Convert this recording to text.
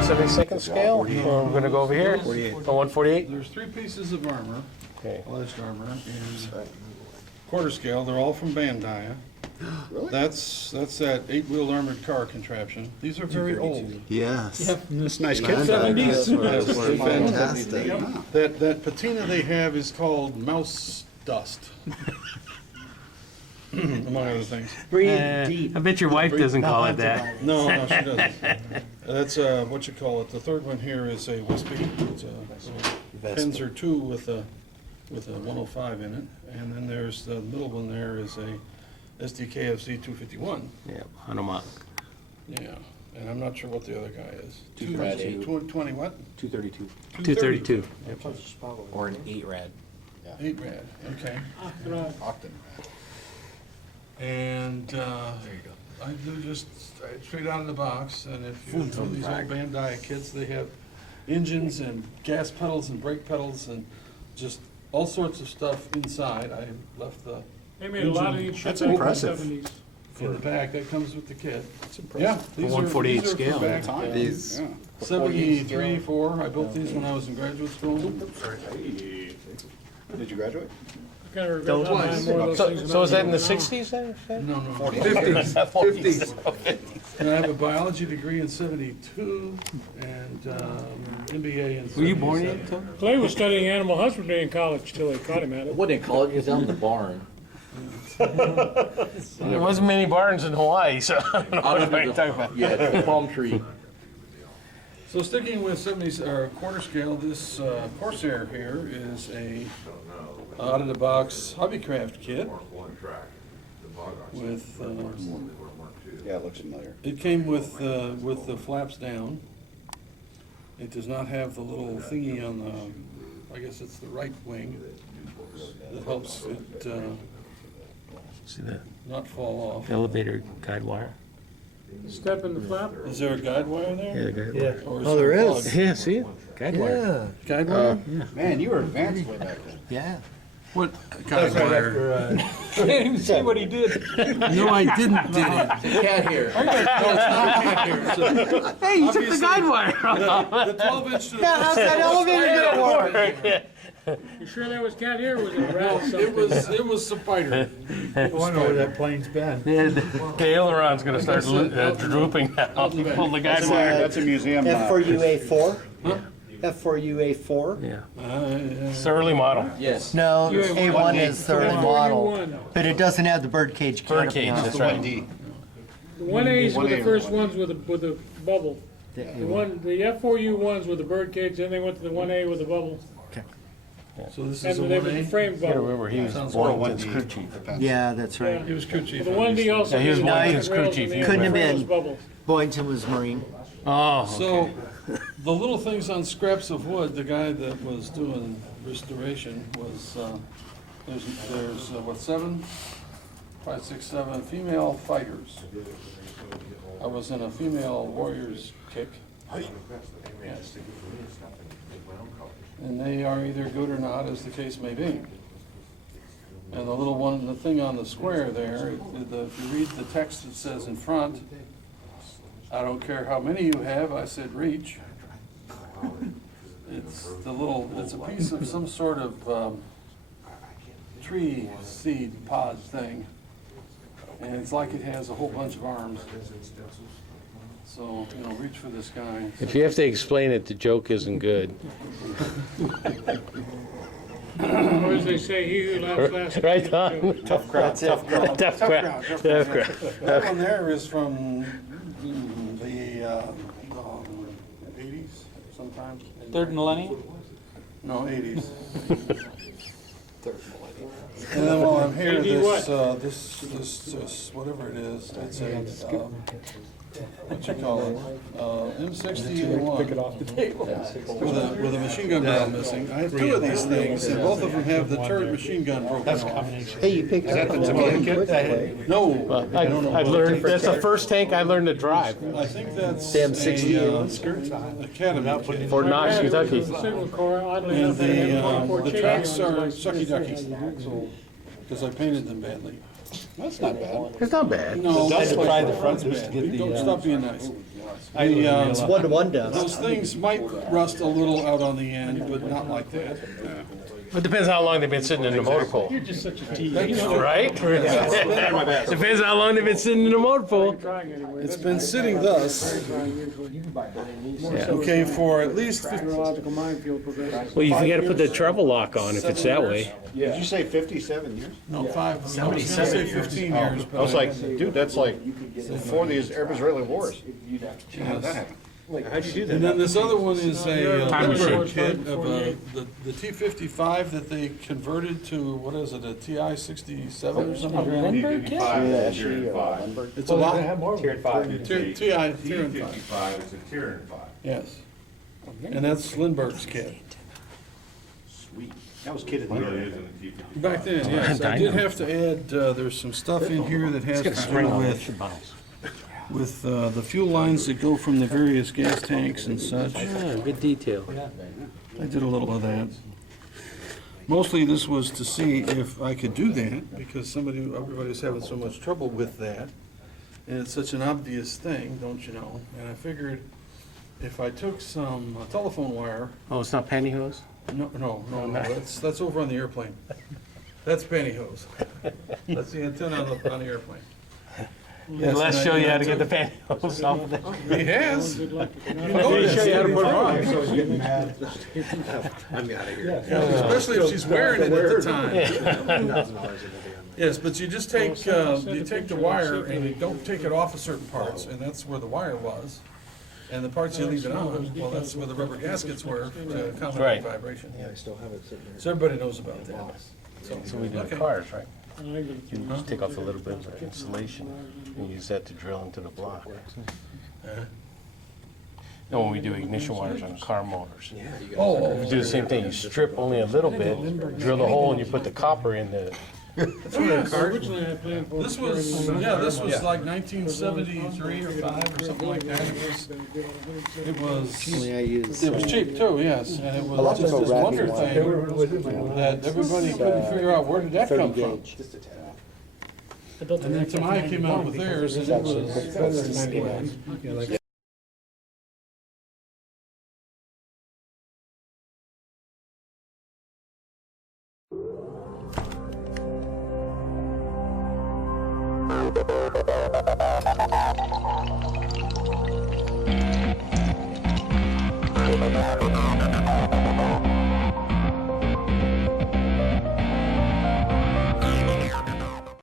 1/72 scale. We're going to go over here. 148. There's 3 pieces of armor, Okay. alleged armor, and quarter scale. They're all from Bandai. Really? That's that 8-wheel armored car contraption. These are very old. Yes. This nice kid. That's what I was Yes, wondering. fantastic. Fantastic. That patina they have is called mouse dust, among other things. Breathe deep. I bet your wife doesn't call it that. No, no, she doesn't. That's what you call it. The third one here is a WESPE. It's a Pinzer 2 with a 105 in it, and then there's the middle one. There is a SDKFZ 251. Yeah, Hanuman. Yeah, and I'm not sure what the other guy is. 232. What? 232. 232. Or an 8 rad. 8 rad. Okay. Octane. And I do just straight out of the box, and if you know these old Bandai kits, they have engines and gas pedals and brake pedals and just all sorts of stuff inside. I left the They made a lot of these That's ships in the impressive. 70s. in the back that comes with the kit. That's Yeah, impressive. these 148 are scale. back Time. These. Yeah. 73, 4. I built these when I was in graduate school. Did you graduate? I kind of regret not buying more of those things when I So is that in the young. 60s then? No, no. 50s. 50s. And I have a biology degree in 72 and MBA in 77. Were you born yet, Tom? Clay was studying animal husbandry in college till they caught him at it. What in college? He's out in the barn. There wasn't many barns in Hawaii, so I don't know what you're talking about. Yeah, the palm tree. So sticking with 70s quarter scale, this Corsair here is a out of the box hobbycraft kit with Yeah, it looks familiar. it came with the flaps down. It does not have the little thingy on the, I guess it's the right wing that helps it See the not fall off. elevator guide wire? Step in the flap. Is there a guide wire Yeah, there? the guide wire. Or Oh, there it is. Yeah, see it? Guide wire. Guide wire? Man, you were advanced way back then. Yeah. What guide wire? Can't even see what he did. No, I didn't, did it? It's a cat hair. Hey, you took the guide wire. The 12-inch to the... How's that elevator gonna work? You sure that was cat hair or was it a rat or something? It was spider. I wonder where that plane's been. Yeah, the aileron's going to start drooping now. You pull the guide wire. That's a museum. F4UA4? F4UA4? Yeah. Yeah. It's the early model. Yes. No, A1 is the early model, F4U1. but it doesn't have the birdcage canopy Birdcage, on it. that's right. D. The 1As were the 1A. first ones with the bubble. The F4U1s with the bird cage, then they went to the 1A with the bubble. So this is a And they were the 1A? frame I bubble. remember he was Sounds Boynton's like crew chief. Yeah, that's right. He was crew chief. The 1D also Yeah, he was needed Boynton's crew rails chief. in the Couldn't end have for those been. bubbles. Boynton was Marine. Oh, So, the little things on scraps of wood, the guy that was doing restoration was, there's what, 7? 5, 6, 7 female fighters. I was in a female warriors kick. Yes. And they are either good or not, as the case may be. And the little one, the thing on the square there, if you read the text that says in front, I don't care how many you have, I said reach. It's it's a piece of some sort of tree seed pod thing. And it's like it has a whole bunch of arms. So, reach for this guy. if you have to explain it, the joke isn't good. Or as they say, he who laughs last. Right on. Tough crowd. Tough crowd. Tough crowd. Tough crowd. That one there is from the 80s sometime. Third millennium? No, 80s. And then while I'm here, this whatever it is, it's a, what you call it, M-60 one. Pick it off the table. With a machine gun barrel missing. I have 2 of these things, and both of them have the turret machine gun broken off. Hey, you picked up the Tamiya kit? No, I don't know. I learned, that's the first tank I learned to drive. I think that's The M-60 a Academy kit. Fort Knox, Kentucky. Signal Corps, oddly And enough, the tracks are sucky ducky, ducky. because I painted them badly. That's not bad. It's not bad. No, Had to pry the front that's just to get the, Don't stop being nice. It's 1-to-1 dust. Those things might rust a little out on the end, but not like that. It depends how long they've been sitting in the motor pool, You're just such a tease. right? Depends how long they've been sitting in the motor pool. Trying anyway. It's been sitting thus, okay, for at least 50, Neurological minefield progression. Well, you gotta put the travel lock on if it's that way. Did you say 57 years? no, 5, I was gonna say 15 years, I but was like, dude, that's like before these Arab-Israeli wars. How did that happen? How'd you do And then this other one is a Time Lindberg machine. kit of the T-55 that they converted to, what is it, a TI-67 or something? Lindberg kit? It's a lot. Tier 5. Tiran 5, T-55 is a Tiran 5. yes. And that's Lindberg's kit. Sweet. That was kid of the It really year. isn't a T-55. Back then, yes. I did have to add, there's some stuff in here that has to do with the fuel lines that go from the various gas tanks and such. Good detail. I did a little of that. Mostly this was to see if I could do that, because everybody's having so much trouble with that. And it's such an obvious thing, don't you know? And I figured if I took some telephone wire, Oh, it's not pantyhose? no, that's over on the airplane. That's pantyhose. That's the antenna on the airplane. Yes, Let's and show I- you how to get the pantyhose off of there. He has. Good luck. You know this. show you how to put it on. So he's getting mad. I'm out of here. Especially if she's wearing it at the time. Yes, but you just take, you take the wire and you don't take it off of certain parts, and that's where the wire was. And the parts you leave it on, well, that's where the rubber gaskets were to counteract Right. vibration. Yeah, I still have it sitting there. So everybody knows about that. So we do the Okay. cars, right? I think You just take off a little bit of the insulation and use that to drill into the block. And when we do ignition wires on car motors, Oh, we do the same thing. You strip only a little bit, drill the hole, and you put the copper in the. originally I planned for. this was, yeah, this was like 1973 or 5 or something like that. It was, Only I use. it was cheap too, yes, and it was just this wonder thing that everybody couldn't figure out where did that come from. And then Tamiya came out with theirs, and it was better than 91. Thank you.